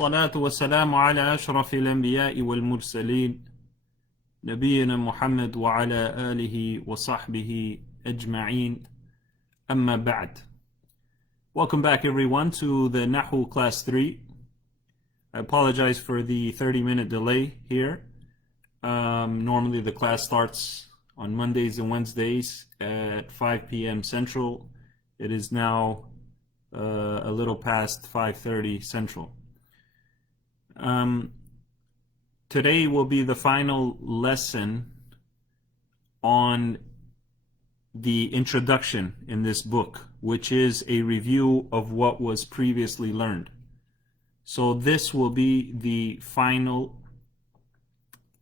والصلاة والسلام على أشرف الأنبياء والمرسلين نبينا محمد وعلى آله وصحبه أجمعين أما بعد. Welcome back everyone to the Nahu Class 3. I apologize for the 30-minute delay here. Normally the class starts on Mondays and Wednesdays at 5 p.m. Central. It is now a little past 5:30 Central. Today will be the final lesson on the introduction in this book, which is a review of what was previously learned. So this will be the final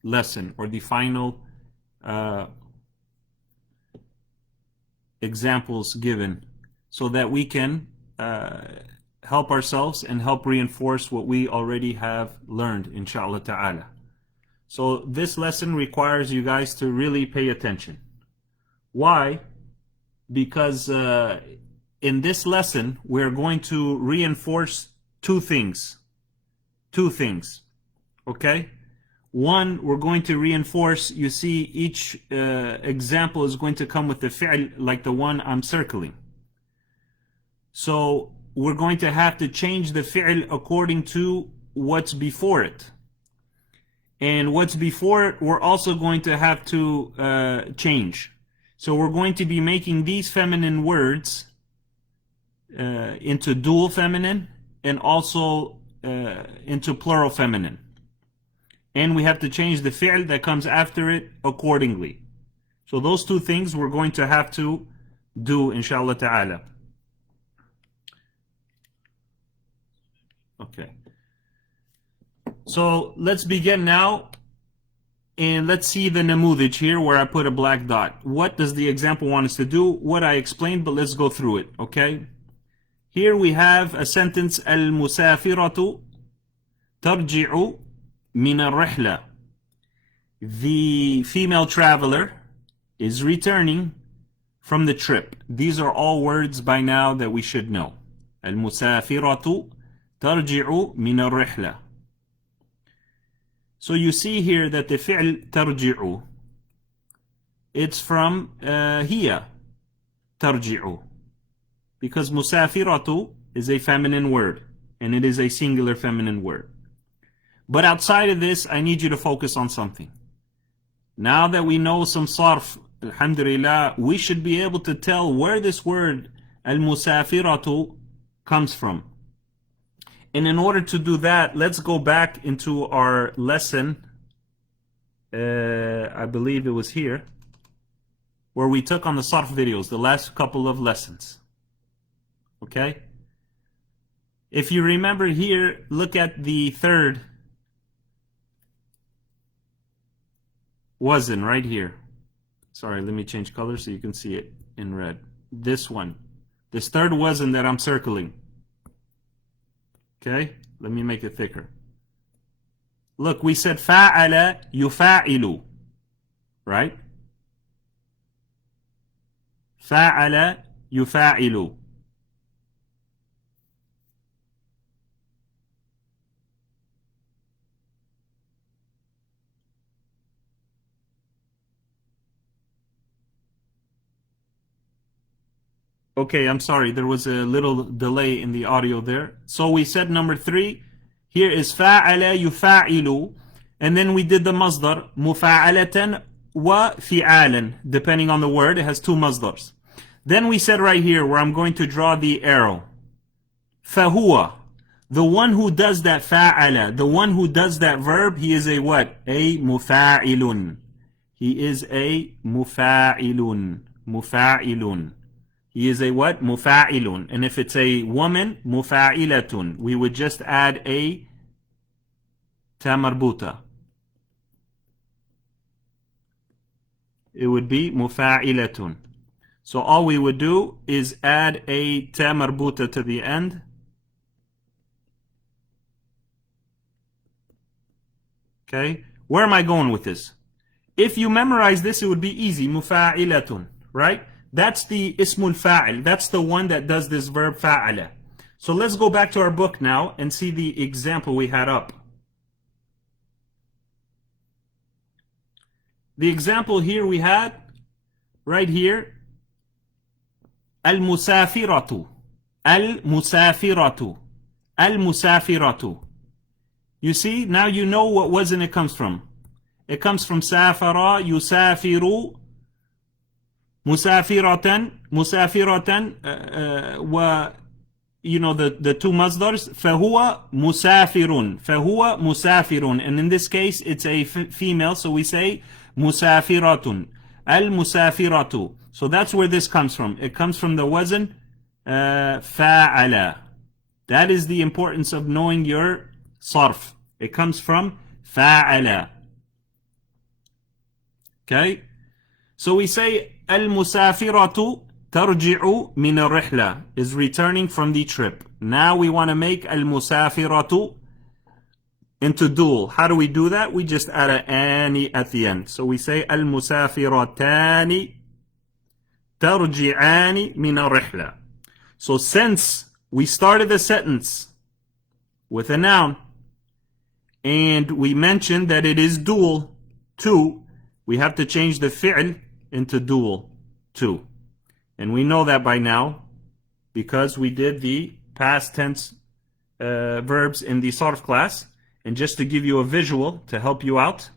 lesson, or the final examples given, so that we can help ourselves and help reinforce what we already have learned, inshallah ta'ala. So this lesson requires you guys to really pay attention. Why? Because in this lesson we're going to reinforce two things. Okay? One, we're going to reinforce, you see, each example is going to come with the fi'l like the one I'm circling. So we're going to have to change the fi'l according to what's before it. And what's before it, we're also going to have to change. So we're going to be making these feminine words into dual feminine and also into plural feminine. And we have to change the fi'l that comes after it accordingly. So those two things we're going to have to do, inshallah ta'ala. Okay. So let's begin now, and let's see the namudij here where I put a black dot. What does the example want us to do? What I explained, but let's go through it, okay? Here we have a sentence, al-musafiratu tarji'u min al-rihla. The female traveler is returning from the trip. These are all words by now that we should know. Al-musafiratu tarji'u min al-rihla. So you see here that the fi'l tarji'u, it's from hiya tarji'u, because musafiratu is a feminine word and it is a singular feminine word. But outside of this, I need you to focus on something. Now that we know some sarf, alhamdulillah, we should be able to tell where this word al-musafiratu comes from. And in order to do that, let's go back into our lesson. I believe it was here, where we took on the sarf videos, the last couple of lessons. Okay? If you remember here, look at the third wazn right here. Sorry, let me change color so you can see it in red. This one. This third wazn that I'm circling. Okay, let me make it thicker. Look, we said fa'ala yufa'ilu, right? Fa'ala yufa'ilu. Okay, I'm sorry, there was a little delay in the audio there. So we said number 3, here is fa'ala yufa'ilu, and then we did the masdar, mufa'alatan wa fi'alan, depending on the word, it has two masdars. Then we said right here, where I'm going to draw the arrow, fahuwa, the one who does that fa'ala, the one who does that verb, he is a what? A mufa'ilun. He is a mufa'ilun. Mufa'ilun. He is a what? Mufa'ilun. And if it's a woman, mufa'ilatun. We would just add a ta marbuta. It would be mufa'ilatun. So all we would do is add a ta marbuta to the end. Okay? Where am I going with this? If you memorize this, it would be easy. Mufa'ilatun. Right? That's the ismul fa'il. That's the one that does this verb fa'ala. So let's go back to our book now and see the example we had up. The example here we had, right here, al-musafiratu, al-musafiratu, al-musafiratu. You see, now you know what wazn it comes from. It comes from safara, yusafiru, musafiratan, musafiratan, wa, you know, the two masdars, fahuwa musafirun, fahuwa musafirun. And in this case, it's a female, so we say musafiratun, al-musafiratu. So that's where this comes from. It comes from the wazn, fa'ala. That is the importance of knowing your sarf. It comes from fa'ala. Okay? So we say al-musafiratu tarji'u min al-rihla, is returning from the trip. Now we want to make al-musafiratu into dual. How do we do that? We just add an ani at the end. So we say al-musafiratani tarji'ani min al-rihla. So since we started the sentence with a noun, and we mentioned that it is dual, two, we have to change the fi'l into dual, two. And we know that by now because we did the past tense verbs in the sarf class. And just to give you a visual to help you out,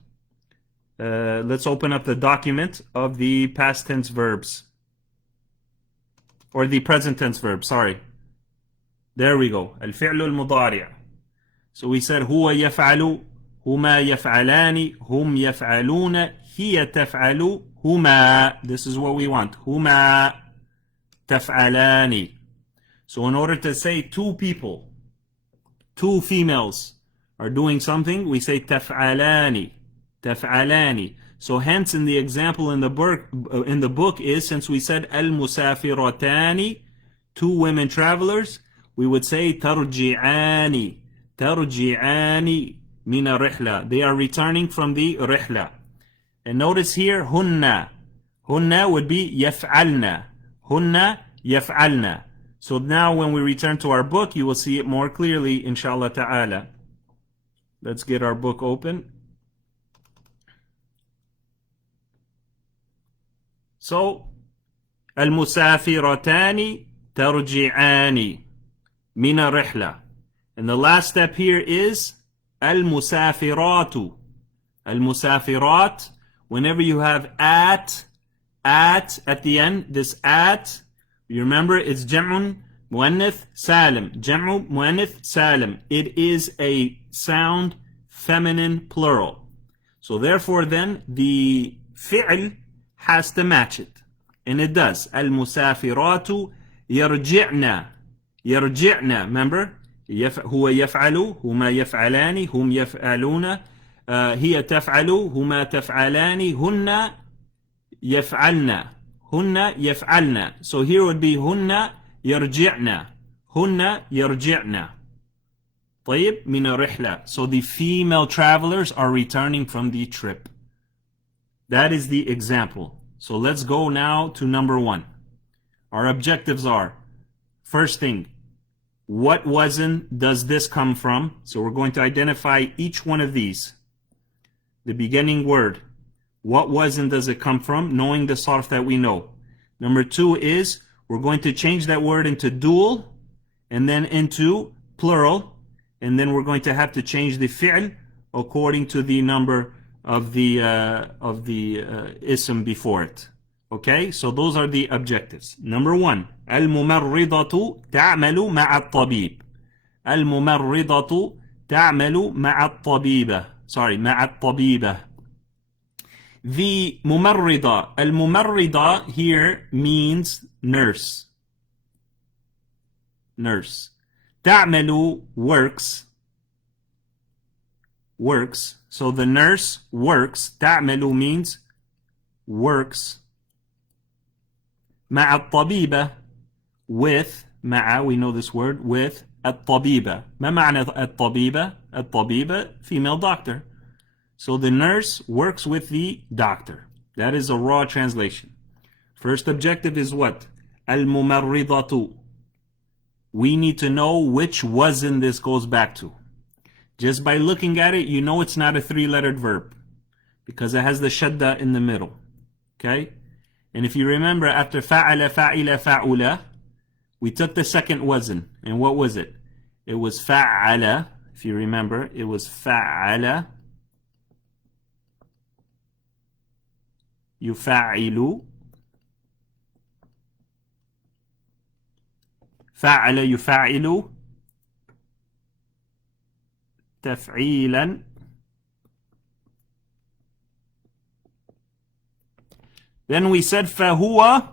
let's open up the document of the past tense verbs. Or the present tense verb, sorry. There we go. الفعل المضارع. So we said هو يفعل, هما يفعلان, هم يفعلون, هي تفعل, هما. This is what we want. هما تفعلان. So in order to say two people, two females are doing something, we say تفعلان, تفعلان. So hence in the example in the book is, since we said al-musafiratani, two women travelers, we would say tarji'ani, tarji'ani min al-rihla. They are returning from the rihla. And notice here, hunna. Hunna would be yaf'alna. Hunna yaf'alna. So now when we return to our book, you will see it more clearly, inshallah ta'ala. Let's get our book open. So, al-musafiratani tarji'ani min al-rihla. And the last step here is al-musafiratu. Al-musafirat, whenever you have at the end, this at, you remember it's jam'un muannith salim. Jam'u muannith salim. It is a sound feminine plural. So therefore then, the fi'l has to match it. And it does. Al-musafiratu yarji'na. Yarji'na. Remember? هو يفعل, هما يفعلان, هم يفعلون, هي تفعل, هما تفعلان, هن يفعلن, هن يفعلن. So here would be هن يرجعن, هن يرجعن. طيب من الرحلة. So the female travelers are returning from the trip. That is the example. So let's go now to number one. Our objectives are, first thing, what wazn does this come from? So we're going to identify each one of these. The beginning word. What wazn does it come from? Knowing the sarf that we know. Number two is, we're going to change that word into dual, and then into plural, and then we're going to have to change the fi'l according to the number of the ism before it. Okay, so those are the objectives. Number one, الممرضة تعمل مع الطبيب. الممرضة تعمل مع الطبيبة. Sorry, مع الطبيبة. The ممرضة, الممرضة here means nurse. Nurse. تعمل works. Works. So the nurse works. تعمل means works. مع الطبيبة, with, مع, we know this word, with الطبيبة. ما معنى الطبيبة? الطبيبة, female doctor. So the nurse works with the doctor. That is a raw translation. First objective is what? الممرضة. we need to know which wazn this goes back to. Just by looking at it, you know it's not a three-lettered verb because it has the shadda in the middle. Okay? And if you remember, after fa'ala, fa'ila, fa'ula, we took the second wazn. And what was it? It was fa'ala. If you remember, it was fa'ala, yufa'ilu, fa'ala, yufa'ilu, taf'ilan. Then we said فهو,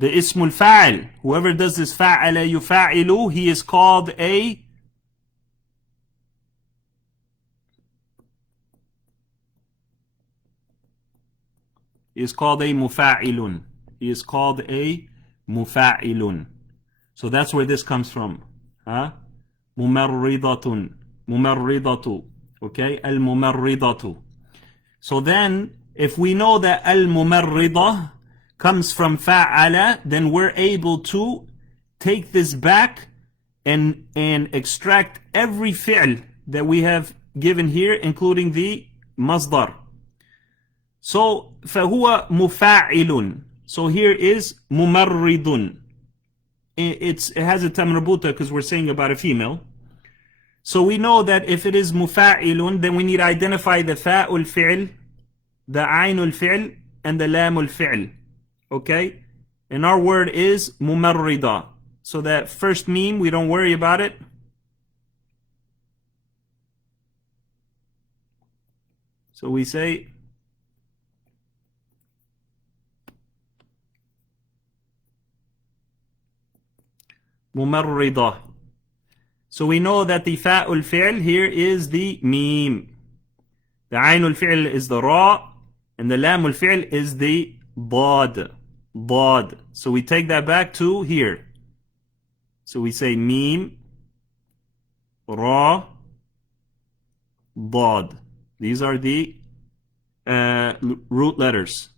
the ismul fa'il. Whoever does this fa'ala yufa'ilu, he is called a mufa'ilun. He is called a mufa'ilun. So that's where this comes from. Huh? Mumarridatun. Mumarridatu. Okay? Al-mumarridatu. So then, if we know that al-mumarridah comes from fa'ala, then we're able to take this back and extract every fi'l that we have given here, including the masdar. So, فَهُوَ مُفَاعِلٌ. So here is mumarridun. It has a tamrabuta because we're saying about a female. So we know that if it is mufa'ilun, then we need to identify the fa'ul fi'l, the aynul fi'l, and the lamul fi'l. Okay? And our word is mumarrida. So that first meme, we don't worry about it. So we say mumarrida. So we know that the fa'ul fi'l here is the meme. The aynul fi'l is the ra, and the lamul fi'l is the dad. Dad. So we take that back to here. So we say meme, ra, dad. These are the root letters.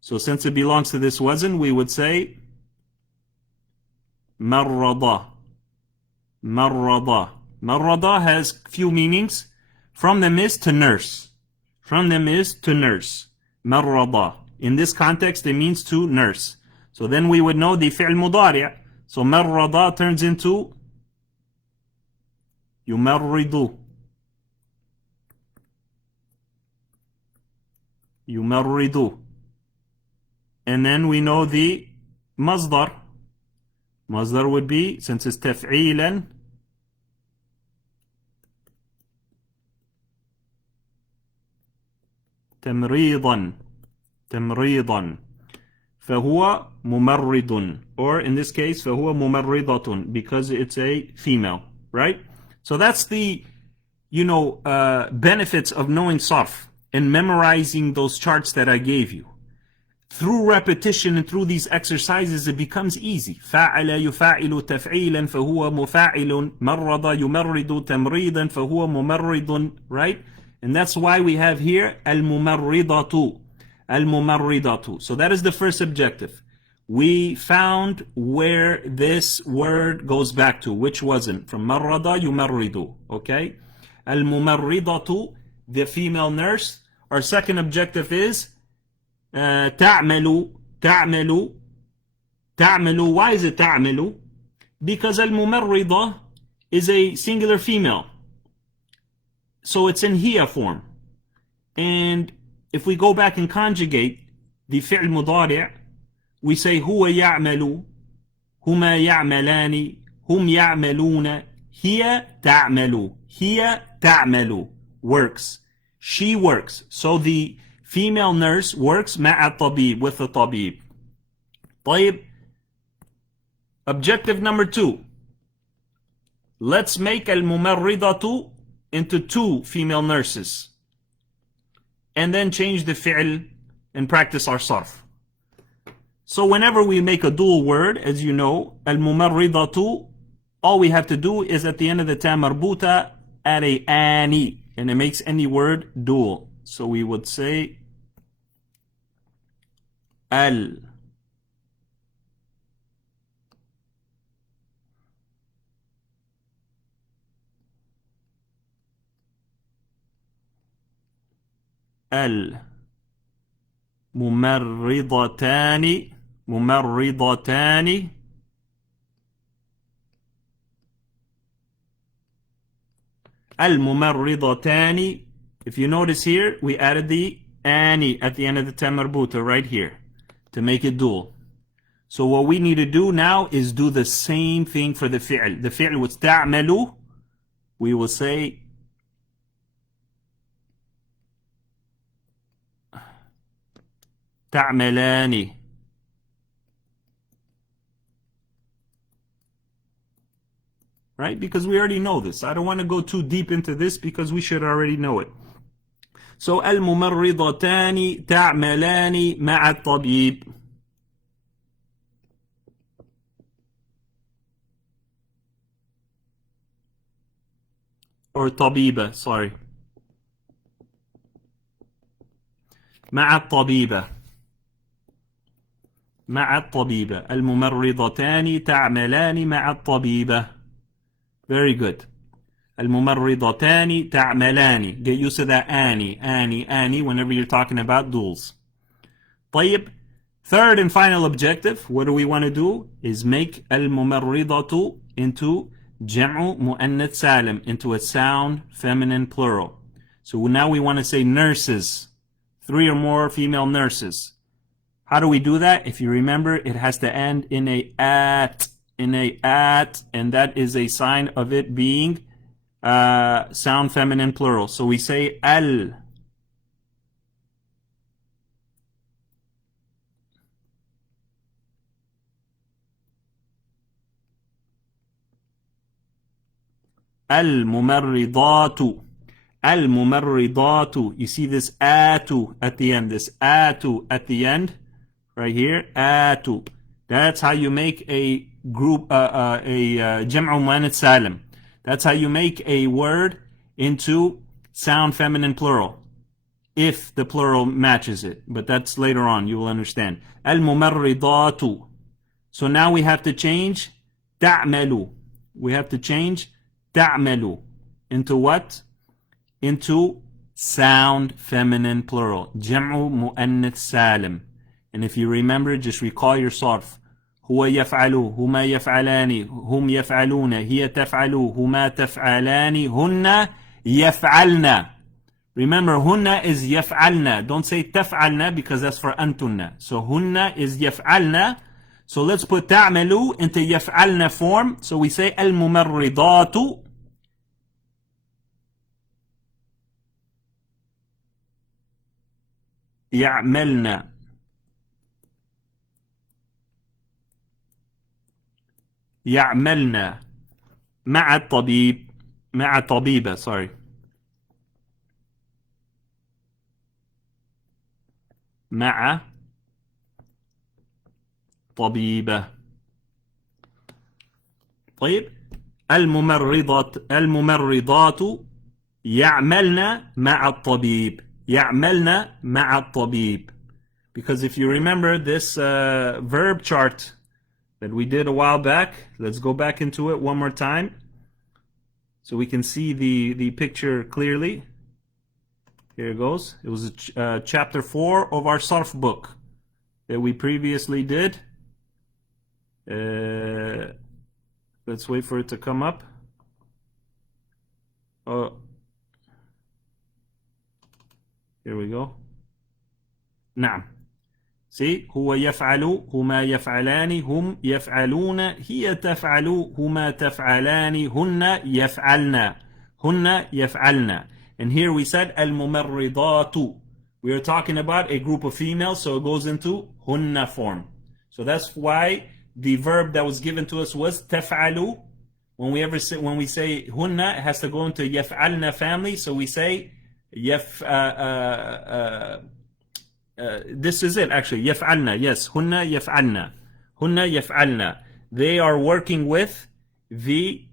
So since it belongs to this wazn, we would say marrada. Marrada. Marrada has few meanings. From them is to nurse. From them is to nurse. Marrada. In this context, it means to nurse. So then we would know the fi'l mudari'. So marrada turns into yumarridu. Yumarridu. And then we know the masdar. Masdar would be, since it's taf'ilan, tamridan. Tamridan. فهو ممرض. Or in this case, فهو ممرضة, because it's a female, right? So that's the, benefits of knowing sarf and memorizing those charts that I gave you. Through repetition and through these exercises, it becomes easy. فَعَلَ يُفَعِلُ تَفْعِيلًا فَهُوَ مُفَعِلٌ مَرَّضَ يُمَرِّضُ تَمْرِيضًا فَهُوَ مُمَرِّضٌ. Right? And that's why we have here al-mumarridatu. Al-mumarridatu. So that is the first objective. We found where this word goes back to, which wasn't. From marrada yumarridu. Okay? Al-mumarridatu, the female nurse. Our second objective is تعمل. Why is it تعمل? Because al-mumarrida is a singular female. So it's in hiya form. And if we go back and conjugate the fi'l mudari', we say huwa ya'malu, huma ya'malani, hum ya'maluna, hiya ta'malu. Hiya ta'malu. Works. She works. So the female nurse works ma'a tabib, with the tabib. طيب. Objective number 2. Let's make al-mumarridatu into 2 female nurses. And then change the fi'l and practice our sarf. So whenever we make a dual word, as you know, al-mumarridatu, all we have to do is at the end of the ta marbuta, add a ani, and it makes any word dual. So we would say al الممرضتان ممرضتان الممرضتان. If you notice here, we added the ani at the end of the ta marbuta right here to make it dual. So what we need to do now is do the same thing for the fi'l. The fi'l was ta'malu. We will say ta'malani. Right? Because we already know this. I don't want to go too deep into this because we should already know it. So الممرضتان تعملان مع الطبيب. Or طبيبة, sorry. مع الطبيبة. مع الطبيبة. الممرضتان تعملان مع الطبيبة. Very good. الممرضتان تعملان. Get used to that ani whenever you're talking about duals. طيب. Third and final objective, what do we want to do? Is make الممرضة into جمع مؤنث سالم, into a sound feminine plural. So now we want to say nurses. 3 or more female nurses. How do we do that? If you remember, it has to end in a at, and that is a sign of it being sound feminine plural. So we say al. Al-mumarridatu. Al-mumarridatu. You see this atu at the end. This atu at the end. Right here. Atu. That's how you make a group, jam'u muannath salim. That's how you make a word into sound feminine plural. If the plural matches it. But that's later on. You will understand. Al-mumarridatu. So now we have to change ta'malu. We have to change ta'malu into what? Into sound feminine plural. Jam'u mu'annath salim. And if you remember, just recall your sarf. هو يفعل, هما يفعلان, هم يفعلون, هي تفعل, هما تفعلان, هن يفعلن. Remember, hunna is يفعلن. Don't say تفعلن because that's for antunna. So hunna is يفعلن. So let's put تعملوا into يفعلن form. So we say الممرضات يعملن. يعملن مع الطبيب. مع طبيبة, sorry. مع طبيبة. طيب. الممرضات يعملن مع الطبيب. يعملن مع الطبيب. Because if you remember this verb chart that we did a while back, let's go back into it one more time so we can see the picture clearly. Here it goes. It was chapter 4 of our sarf book that we previously did. Let's wait for it to come up. Oh, here we go. نعم. See, هو يفعل, هما يفعلان, هم يفعلون, هي تفعل, هما تفعلان, هن يفعلن, هن يفعلن. And here we said الممرضات. We are talking about a group of females, so it goes into hunna form. So that's why the verb that was given to us was تفعل. When we say hunna, it has to go into يفعلن family, so we say this is it actually. يفعلن, yes. هن يفعلن. هن يفعلن. They are working with the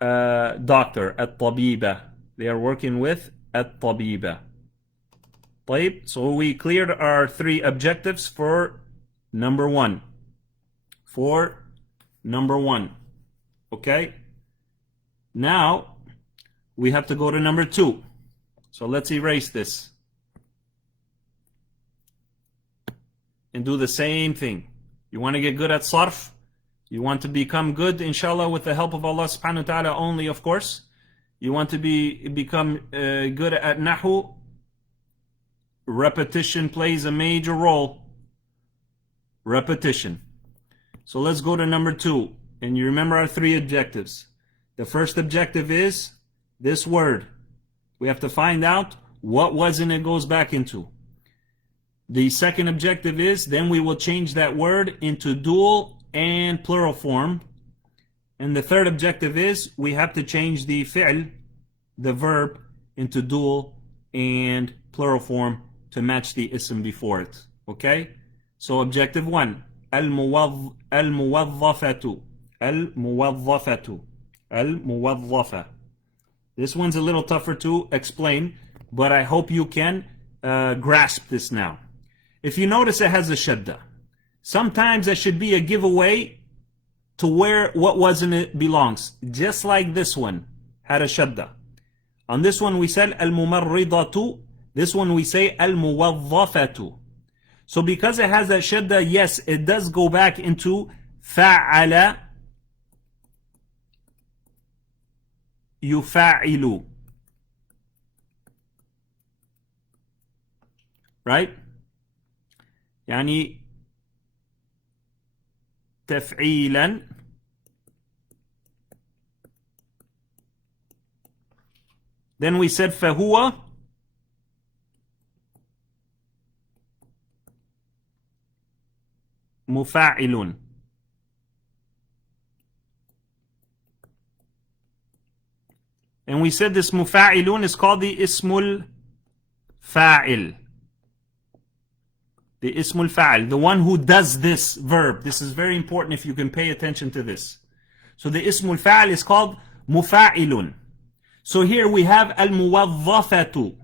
doctor, الطبيبة. They are working with الطبيبة. طيب, so we cleared our 3 objectives for number 1. For number 1. Okay? Now, we have to go to number 2. So let's erase this. and do the same thing. You want to get good at sarf? You want to become good, inshallah, with the help of Allah subhanahu wa ta'ala only, of course. You want to become good at Nahu? Repetition plays a major role. Repetition. So let's go to number 2. And you remember our 3 objectives. The first objective is this word. We have to find out what wasn't it goes back into. The second objective is then we will change that word into dual and plural form. And the third objective is we have to change the fi'l, the verb, into dual and plural form to match the ism before it. Okay? So objective 1, al-muwazzafatu. Al-muwazzafatu. Al-muwazzafa. This one's a little tougher to explain, but I hope you can grasp this now. If you notice, it has a shadda. Sometimes that should be a giveaway to where what wasn't it belongs. Just like this one had a shadda. On this one we said al-mumarridatu. This one we say al-muwazzafatu. So because it has that shadda, yes, it does go back into fa'ala yufa'ilu. Right? يعني تفعيلا then we said فهو مفاعل. And we said this مفاعلون is called the اسم الفاعل. The ismul fa'al, the one who does this verb. This is very important if you can pay attention to this. So the ismul fa'al is called mufa'ilun. So here we have al-muwazzafatu.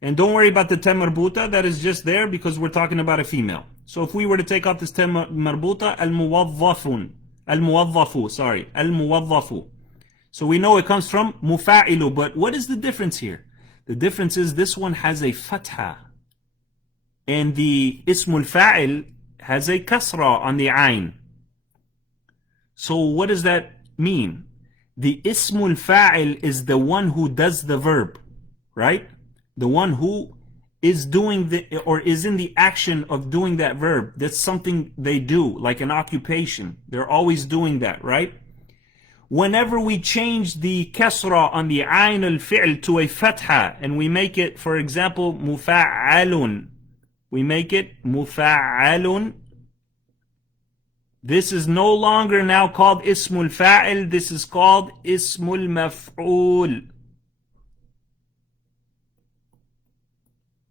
And don't worry about the tem marbuta, that is just there because we're talking about a female. So if we were to take out this tem marbuta, al-muwazzafun. Al-muwazzafu, sorry. Al-muwazzafu. So we know it comes from mufa'ilu, but what is the difference here? The difference is this one has a fatha. And the ismul fa'il has a kasra on the ayn. So what does that mean? The ismul fa'il is the one who does the verb, right? The one who is doing or is in the action of doing that verb. That's something they do, like an occupation. They're always doing that, right? Whenever we change the kasra on the ayn al-fi'l to a fatha, and we make it, for example, mufa'alun, we make it mufa'alun. This is no longer now called ismul fa'il. This is called ismul maf'ul.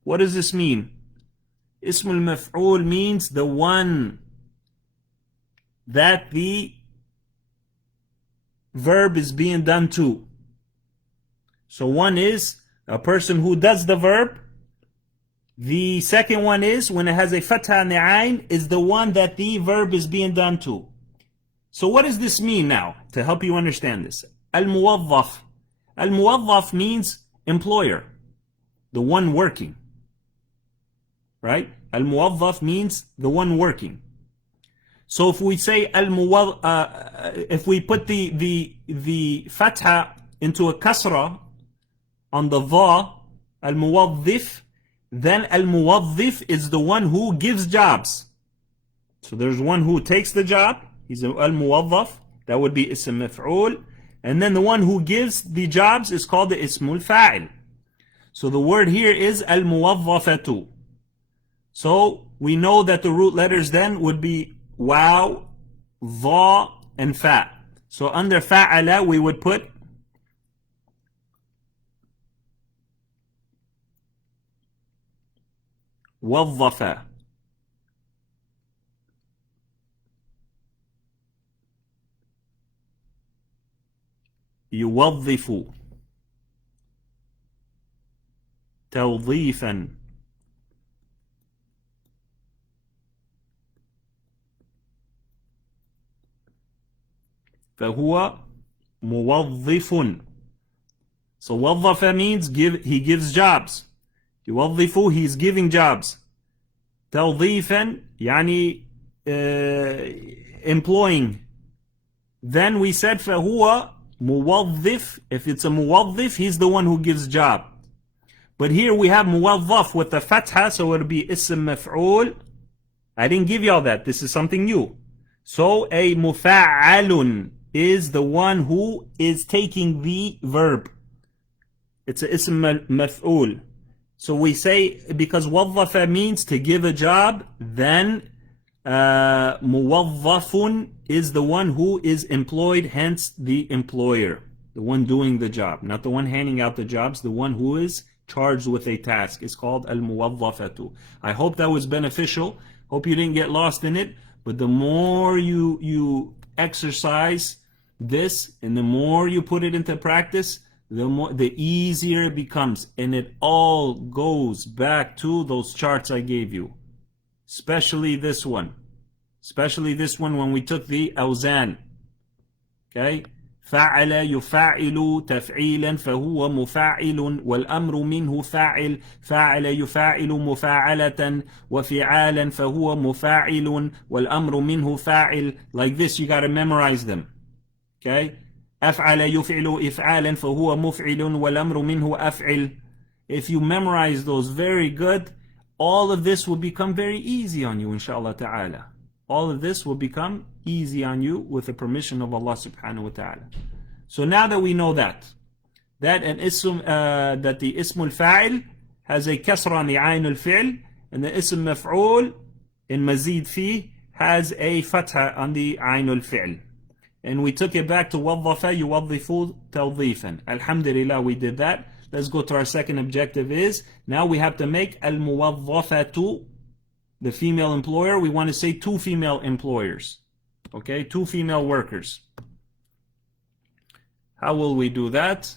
What does this mean? Ismul maf'ul means the one that the verb is being done to. So one is a person who does the verb. The second one is, when it has a fatha on the ayn, is the one that the verb is being done to. So what does this mean now, to help you understand this? Al-muwazzaf. Al-muwazzaf means employer, the one working. Right? Al-muwazzaf means the one working. So if we say if we put the fatha into a kasra on the dha, al-muwazzif, then al-muwazzif is the one who gives jobs. So there's one who takes the job, he's al-muwazzaf, that would be ism maf'ul, and then the one who gives the jobs is called the ismul fa'il. So the word here is al-muwazzafatu. So we know that the root letters then would be waw, dha, and fa. So under fa'ala we would put وظف. يوظف. توظيفا. فهو موظف. So وظف means he gives jobs. يوظف, he's giving jobs. توظيفا يعني employing. Then we said فهو موظف. If it's a موظف, he's the one who gives job. But here we have موظف with the fatha, so it'll be اسم مفعول. I didn't give you all that. This is something new. So a مفعل is the one who is taking the verb. It's a اسم مفعول. So we say, because وظف means to give a job, then موظف is the one who is employed, hence the employer, the one doing the job, not the one handing out the jobs, the one who is charged with a task is called al-muwazzafatu. I hope that was beneficial. Hope you didn't get lost in it. But the more you exercise this and the more you put it into practice, the easier it becomes. And it all goes back to those charts I gave you. Especially this one. Especially this one when we took the awzan. Okay? فعل يفعل تفعيلا فهو مفاعل والأمر منه فاعل فاعل يفاعل مفاعلة وفعالا فهو مفاعل والأمر منه فاعل. Like this, you got to memorize them. Okay? أفعل يفعل إفعالا فهو مفعل والأمر منه أفعل. If you memorize those very good, all of this will become very easy on you, inshallah ta'ala. All of this will become easy on you with the permission of Allah subhanahu wa ta'ala. So now that we know that the ismul fa'il has a kasra on the ayn al-fi'l, and the ism maf'ul in mazid fi has a fatha on the ayn al-fi'l. And we took it back to وظف يوظف توظيفا. Alhamdulillah, we did that. Let's go to our second objective is, now we have to make al-muwazzafatu, the female employer. We want to say two female employers. Okay, two female workers. How will we do that?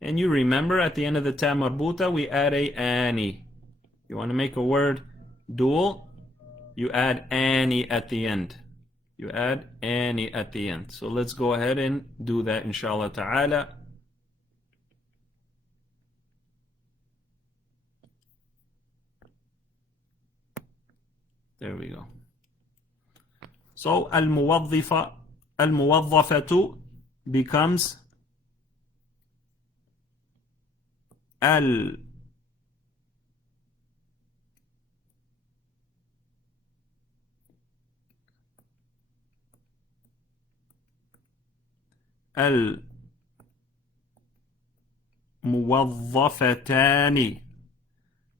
And you remember at the end of the ta marbuta, we add a ani. You want to make a word dual, you add ani at the end. You add ani at the end. So let's go ahead and do that, inshallah ta'ala. There we go. So al-muwazzafatu becomes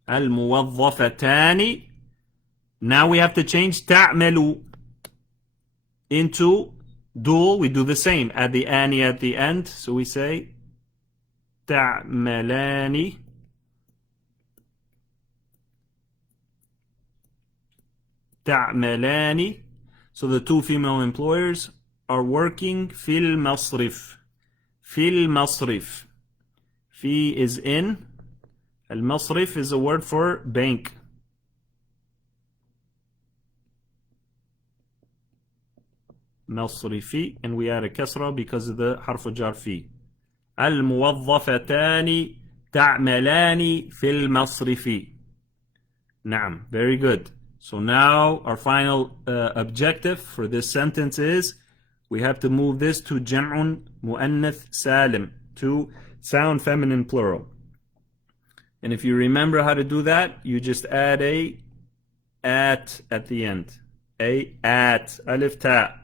الموظفتان. Now we have to change تعمل into dual. We do the same. Add the ani at the end. So we say تعملان. تعملان. So the two female employers are working في المصرف. في المصرف. في is in. المصرف is a word for bank. مصرفي, and we add a kasra because of the حرف الجر في. الموظفتان تعملان في المصرف. نعم, very good. So now our final objective for this sentence is we have to move this to jam'un mu'annath salim, to sound feminine plural. And if you remember how to do that, you just add a at the end. A at, alif ta.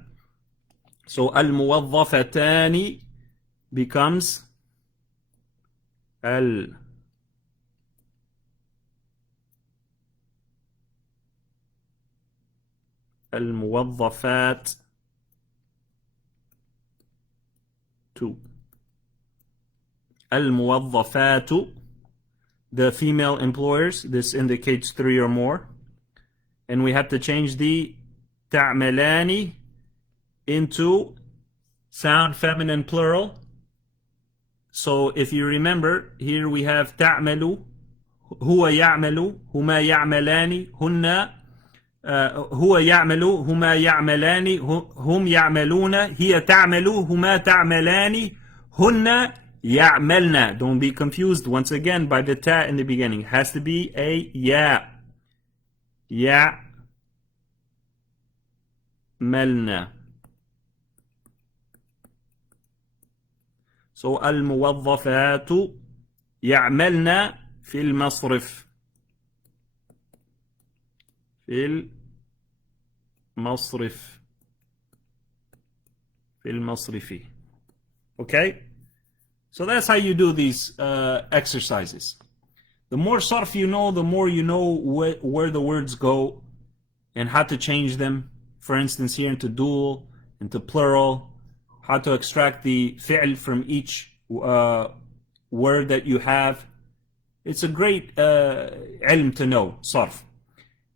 So al-muwadzafatani becomes al-muwazzafat two. Al-muwazzafatu, the female employers. This indicates three or more. And we have to change the ta'malani into sound feminine plural. So if you remember, here we have ta'malu, huwa ya'malu, huma ya'malani, hunna, huwa ya'malu, huma ya'malani, hum ya'maluna, hiya ta'malu, huma ta'malani, hunna ya'malna. Don't be confused once again by the ta in the beginning. It has to be a ya. يعملن. So الموظفات يعملن في المصرف. في المصرف. في المصرف. Okay? So that's how you do these exercises. The more sarf you know, the more you know where the words go and how to change them. For instance, here into dual, into plural, how to extract the fi'l from each word that you have. It's a great ilm to know, sarf.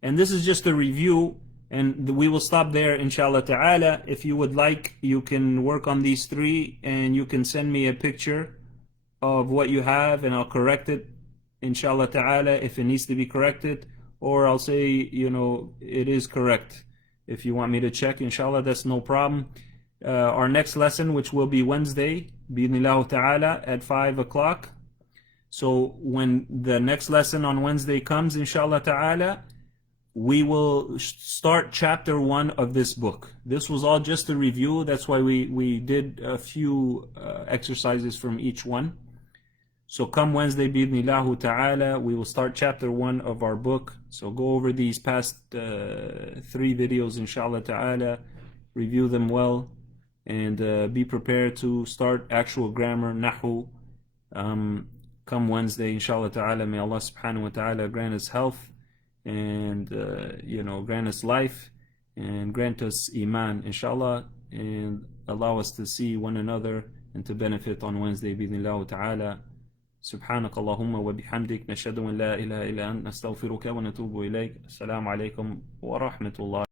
And this is just a review, and we will stop there, inshallah ta'ala. If you would like, you can work on these three, and you can send me a picture of what you have, and I'll correct it, inshallah ta'ala, if it needs to be corrected, or I'll say, it is correct. If you want me to check, inshallah, that's no problem. Our next lesson, which will be Wednesday, bi'idhnillah ta'ala, at 5 o'clock. So when the next lesson on Wednesday comes, inshallah ta'ala, we will start chapter 1 of this book. This was all just a review. That's why we did a few exercises from each one. So come Wednesday, bi'idhnillah ta'ala, we will start chapter 1 of our book. So go over these past 3 videos, inshallah ta'ala, review them well, and be prepared to start actual grammar, nahu, come Wednesday, inshallah ta'ala. May Allah subhanahu wa ta'ala grant us health, and grant us life, and grant us iman, inshallah, and allow us to see one another and to benefit on Wednesday, bi'idhnillah ta'ala. سبحانك اللهم وبحمدك نشهد أن لا إله إلا أنت نستغفرك ونتوب إليك. السلام عليكم ورحمة الله.